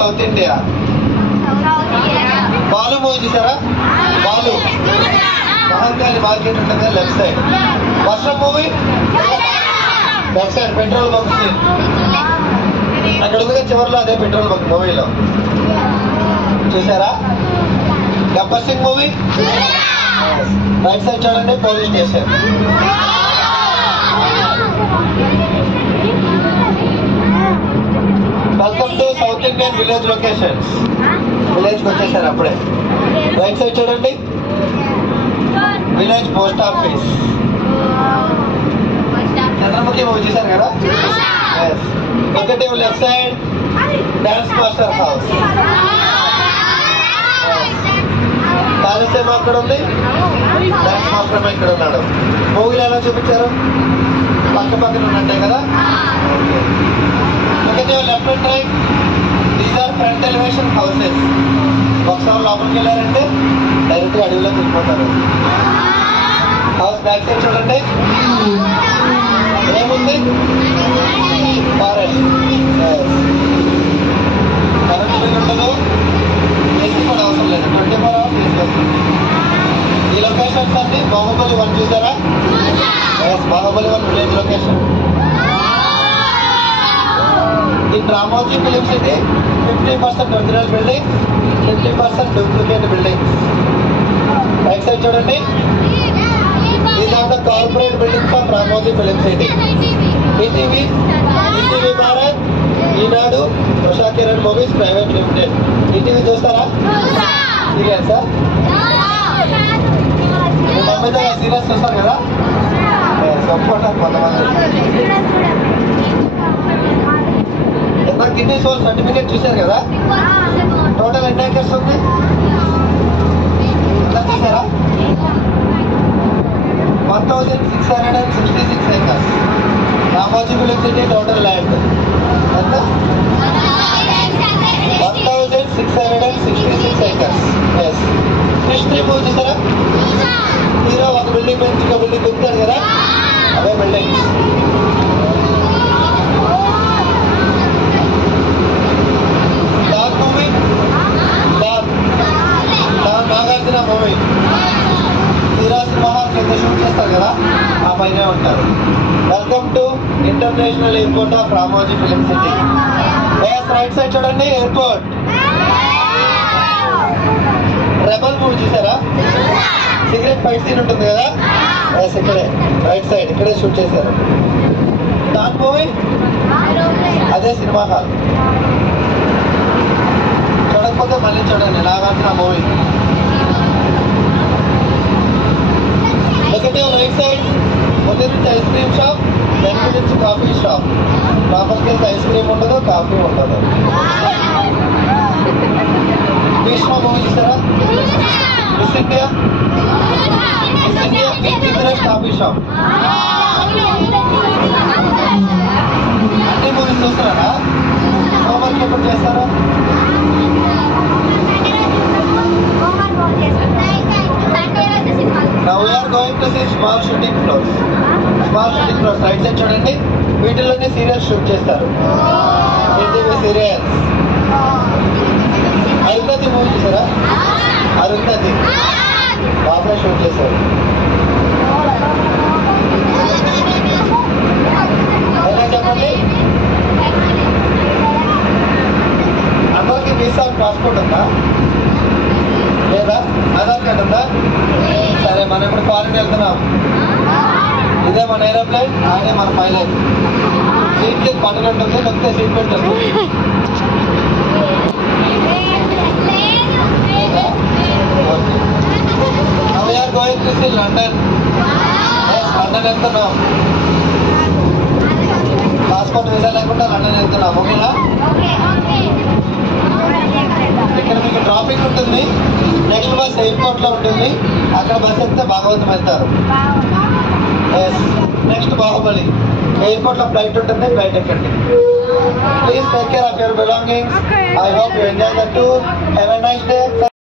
South India? Balu movie చూసారా? Balu Mahankali market ఉంటుంది కదా left side. Varsham movie left side petrol bunk scene అక్కడ ఉంది చివరిలో, అదే పెట్రోల్ బంక్ మూవీలో చూసారా? Gabbar Singh movie right side చూడండి, police station. Welcome to south Indian village locations. విలేజ్కి వచ్చేసారు అప్పుడే. రైట్ సైడ్ చూడండి, village post office. Chandramukhi movie చూసారు కదా? ఒకటి left side dance master house. కాలుష్యం అక్కడ ఉంది, డాన్స్ మాస్టర్ ఇక్కడ ఉన్నాడు. మూవీలు ఎలా చూపించారు? పక్క పక్కన ఉన్నట్టే కదా? ఒకటి left and right, these are front elevation houses. ఒకసారి లోపలికి వెళ్ళారంటే డైరెక్ట్ అడవిలో తిరిగిపోతారు. హౌస్ బ్యాక్ సైడ్ చూడండి, ఏముంది? ఫారెస్ట్. కరెంట్ బిల్ ఉండదు, ఏసీ కూడా అవసరం లేదు, 24 hours తీసుకొస్తుంది. ఈ లొకేషన్స్ అన్ని బాహుబలి 1 చూసారా? Baahubali 1 village location. ఈ Ramoji film city 50% original building, 50% duplicate building. Right side చూడండి, these are the corporate buildings of Ramoji film city. ETV Bharat, Eenadu, Usha Kiran movies private limited. ETV చూస్తారా? సీరియల్సా? మీ మమ్మీతో సీరియల్స్ చూస్తారు కదా? ఒప్పుకుంటారు కొంతమంది. నాకు గిన్నీస్ వరల్డ్ సర్టిఫికేట్ చూశారు కదా? టోటల్ ఎన్ని ఏకర్స్ ఉంది? ఎంత చూసారా? 1666 acres. Ramoji film city total land ఎంత? 1666 acres. ఎస్. హిస్టరీ మూవీ చూసారా? హీరో ఒక బిల్డింగ్ మీద ఇంకో బిల్డింగ్ దిగుతాడు కదా, అవే building. Dog movie, Nagarjuna movie hero సినిమా కింద షూట్ చేస్తారు కదా, ఆ పైనే ఉంటారు. Welcome to international airport of Ramoji film city. Right side చూడండి, ఎయిర్పోర్ట్. రెబల్ మూవీ చూసారా? సిగరెట్ ఫైట్ సీన్ ఉంటుంది కదా, ఇక్కడే రైట్ సైడ్, ఇక్కడే షూట్ చేశారు. డాన్ మూవీ అదే సినిమా హాల్. చూడకపోతే మళ్ళీ చూడండి, నాగార్జున మూవీ. ఒకటి రైట్ సైడ్ ముందు నుంచి ఐస్ క్రీమ్ షాప్, వెనక నుంచి కాఫీ షాప్. లోపలికి వెళ్తే ఐస్ క్రీమ్ ఉండదు, కాఫీ ఉండదు. భీష్మ మూవీ చూసారా? Miss India coffee shop. అన్ని మూవీస్ చూస్తారా? హోంవర్క్ ఎప్పుడు చేస్తారా? Now we are going to see small shooting floors. Small shooting floors right side చూడండి, వీటిలోనే సీరియల్స్ షూట్ చేస్తారు. ETV serials. అరుంధతి మూవీ చూసారా? అరుంధతి బాగా షూట్ చేశారు. ఎలా చెప్పండి? అందరికి వీసా పాస్పోర్ట్ ఉందా లేదా? ఆధార్ కార్డు ఉందా? సరే, మనం ఇప్పుడు ఫారెన్ వెళ్తున్నాం. ఇదే మన ఏరోప్లేన్, అదే మన పైలట్. సీట్ కి పనులు ఉంటుంది, నొక్కితే సీట్ బెల్ట్ వస్తుంది. We're going to see London. London వెళ్తున్నాం. పాస్పోర్ట్ వీసా లేకుండా లండన్ వెళ్తున్నాం. ఓకేనా? ఇక్కడ మీకు ట్రాఫిక్ ఉంటుంది. నెక్స్ట్ బస్ ఎయిర్పోర్ట్ లో ఉంటుంది. అక్కడ బస్ ఎక్కితే భాగవతం వెళ్తారు. నెక్స్ట్ బాహుబలి. ఎయిర్పోర్ట్ లో ఫ్లైట్ ఉంటుంది, ఫ్లైట్ ఎక్కండి. Please take care of your belongings. I hope you enjoy the tour. Have a nice day.